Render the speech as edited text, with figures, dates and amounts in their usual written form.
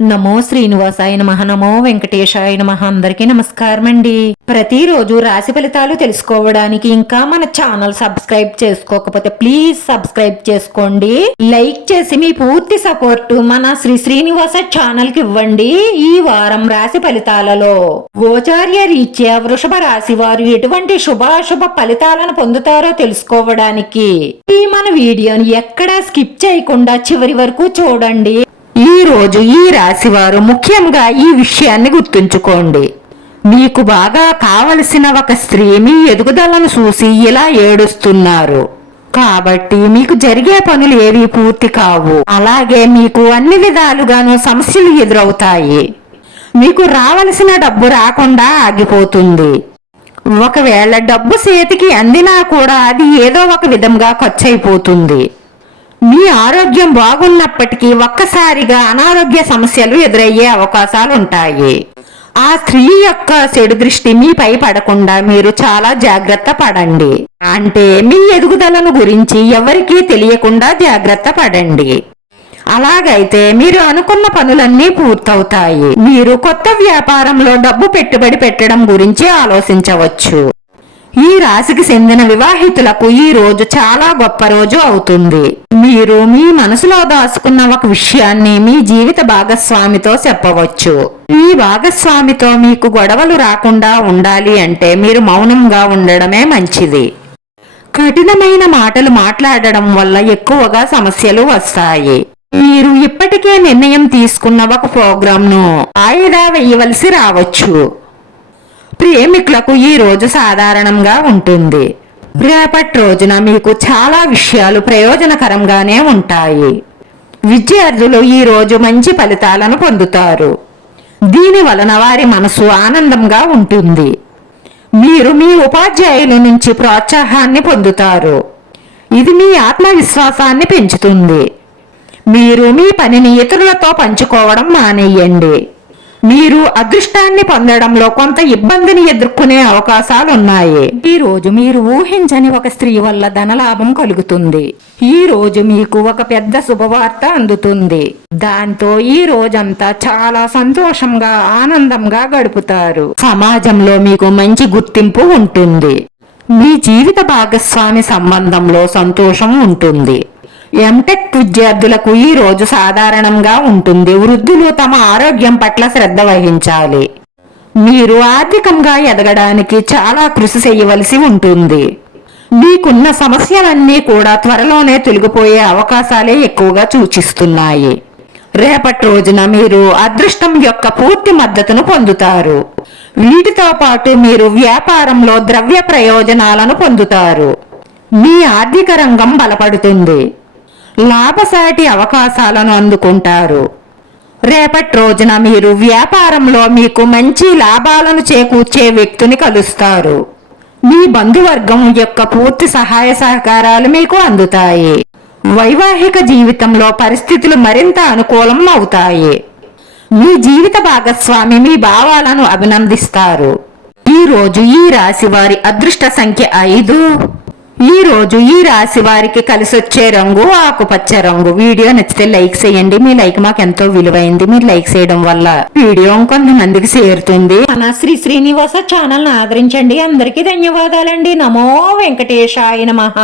నమో శ్రీనివాసాయ నమః. నమో వెంకటేశాయ నమః. అందరికీ నమస్కారం అండి. ప్రతిరోజు రాశి ఫలితాలు తెలుసుకోవడానికి ఇంకా మన ఛానల్ సబ్స్క్రైబ్ చేసుకోకపోతే ప్లీజ్ సబ్స్క్రైబ్ చేసుకోండి. లైక్ చేసి మీ పూర్తి సపోర్ట్ మన శ్రీనివాస ఛానల్ కి ఇవ్వండి. ఈ వారం రాశి ఫలితాలలో గోచార్య రీత్యా వృషభ రాశి వారు ఎటువంటి శుభాశుభ ఫలితాలను పొందుతారో తెలుసుకోవడానికి ఈ మన వీడియోని ఎక్కడా స్కిప్ చేయకుండా చివరి వరకు చూడండి. ఈ రోజు ఈ రాశి వారు ముఖ్యంగా ఈ విషయాన్ని గుర్తుంచుకోండి. మీకు బాగా కావలసిన ఒక స్త్రీ మీ ఎదుగుదలను చూసి ఇలా ఏడుస్తున్నారు కాబట్టి మీకు జరిగే పనులు ఏవి పూర్తి కావు. అలాగే మీకు అన్ని విధాలుగాను సమస్యలు ఎదురవుతాయి. మీకు రావలసిన డబ్బు రాకుండా ఆగిపోతుంది. ఒకవేళ డబ్బు చేతికి అందినా కూడా అది ఏదో ఒక విధంగా ఖర్చు అయిపోతుంది. మీ ఆరోగ్యం బాగున్నప్పటికీ ఒక్కసారిగా అనారోగ్య సమస్యలు ఎదురయ్యే అవకాశాలు ఉంటాయి. ఆ స్త్రీ యొక్క చెడు దృష్టి మీపై పడకుండా మీరు చాలా జాగ్రత్త పడండి. అంటే మీ ఎదుగుదలను గురించి ఎవరికీ తెలియకుండా జాగ్రత్త పడండి. అలాగైతే మీరు అనుకున్న పనులన్నీ పూర్తవుతాయి. మీరు కొత్త వ్యాపారంలో డబ్బు పెట్టుబడి పెట్టడం గురించి ఆలోచించవచ్చు. ఈ రాశికి చెందిన వివాహితులకు ఈ రోజు చాలా గొప్ప రోజు అవుతుంది. మీరు మీ మనసులో దాచుకున్న ఒక విషయాన్ని మీ జీవిత భాగస్వామితో చెప్పవచ్చు. ఈ భాగస్వామితో మీకు గొడవలు రాకుండా ఉండాలి అంటే మీరు మౌనంగా ఉండడమే మంచిది. కఠినమైన మాటలు మాట్లాడడం వల్ల ఎక్కువగా సమస్యలు వస్తాయి. మీరు ఇప్పటికే నిర్ణయం తీసుకున్న ఒక ప్రోగ్రాంను వాయిదా వేయవలసి రావచ్చు. ప్రేమికులకు ఈ రోజు సాధారణంగా ఉంటుంది. రేపటి రోజున మీకు చాలా విషయాలు ప్రయోజనకరంగానే ఉంటాయి. విద్యార్థులు ఈ రోజు మంచి ఫలితాలను పొందుతారు. దీని వలన వారి మనసు ఆనందంగా ఉంటుంది. మీరు మీ ఉపాధ్యాయుల నుంచి ప్రోత్సాహాన్ని పొందుతారు. ఇది మీ ఆత్మవిశ్వాసాన్ని పెంచుతుంది. మీరు మీ పనిని ఇతరులతో పంచుకోవడం మానేయండి. మీరు అదృష్టాన్ని పొందడంలో కొంత ఇబ్బందిని ఎదుర్కొనే అవకాశాలున్నాయి. ఈ రోజు మీరు ఊహించని ఒక స్త్రీ వల్ల ధనలాభం కలుగుతుంది. ఈ రోజు మీకు ఒక పెద్ద శుభవార్త అందుతుంది. దాంతో ఈ రోజంతా చాలా సంతోషంగా ఆనందంగా గడుపుతారు. సమాజంలో మీకు మంచి గుర్తింపు ఉంటుంది. మీ జీవిత భాగస్వామి సంబంధంలో సంతోషం ఉంటుంది. ఎంటెక్ విద్యార్థులకు ఈ రోజు సాధారణంగా ఉంటుంది. వృద్ధులు తమ ఆరోగ్యం పట్ల శ్రద్ధ వహించాలి. మీరు ఆర్థికంగా ఎదగడానికి చాలా కృషి చేయవలసి ఉంటుంది. మీకున్న సమస్యలన్నీ కూడా త్వరలోనే తొలగిపోయే అవకాశాలే ఎక్కువగా సూచిస్తున్నాయి. రేపటి రోజున మీరు అదృష్టం యొక్క పూర్తి మద్దతును పొందుతారు. వీటితో పాటు మీరు వ్యాపారంలో ద్రవ్య ప్రయోజనాలను పొందుతారు. మీ ఆర్థిక రంగం బలపడుతుంది. లాభసాటి అవకాశాలను అందుకుంటారు. రేపటి రోజున మీరు వ్యాపారంలో మీకు మంచి లాభాలను చేకూర్చే వ్యక్తిని కలుస్తారు. మీ బంధువర్గం యొక్క పూర్తి సహాయ సహకారాలు మీకు అందుతాయి. వైవాహిక జీవితంలో పరిస్థితులు మరింత అనుకూలం అవుతాయి. మీ జీవిత భాగస్వామి మీ భావాలను అభినందిస్తారు. ఈ రోజు ఈ రాశి వారి అదృష్ట సంఖ్య 5. ఈ రోజు ఈ రాశి వారికి కలిసొచ్చే రంగు ఆకుపచ్చ రంగు. వీడియో నచ్చితే లైక్ చేయండి. మీ లైక్ మాకు ఎంతో విలువైంది. మీరు లైక్ చేయడం వల్ల వీడియో కొంతమందికి చేరుతుంది. మన శ్రీనివాస ఛానల్ ఆదరించండి. అందరికీ ధన్యవాదాలండి. నమో వెంకటేశాయ నమః.